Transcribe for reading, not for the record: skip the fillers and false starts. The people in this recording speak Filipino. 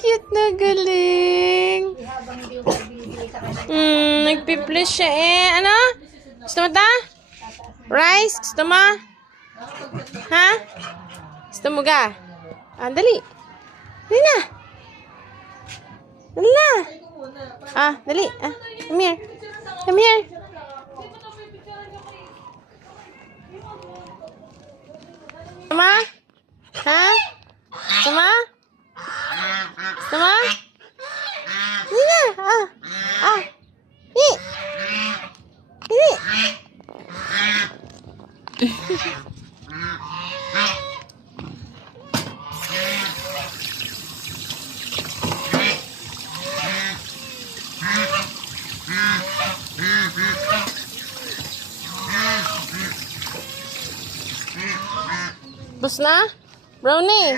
Cute na galing. Nagpi-please siya eh. Ano? Gusto mo ta? Rice? Gusto mo? Ha? Gusto mo ga? Dali. Dali na. Dali na. Dali. Come here. Come here. Sama? Ha? Sama? Sama? Dali na. Dali. Dali. Bus na? Brownie.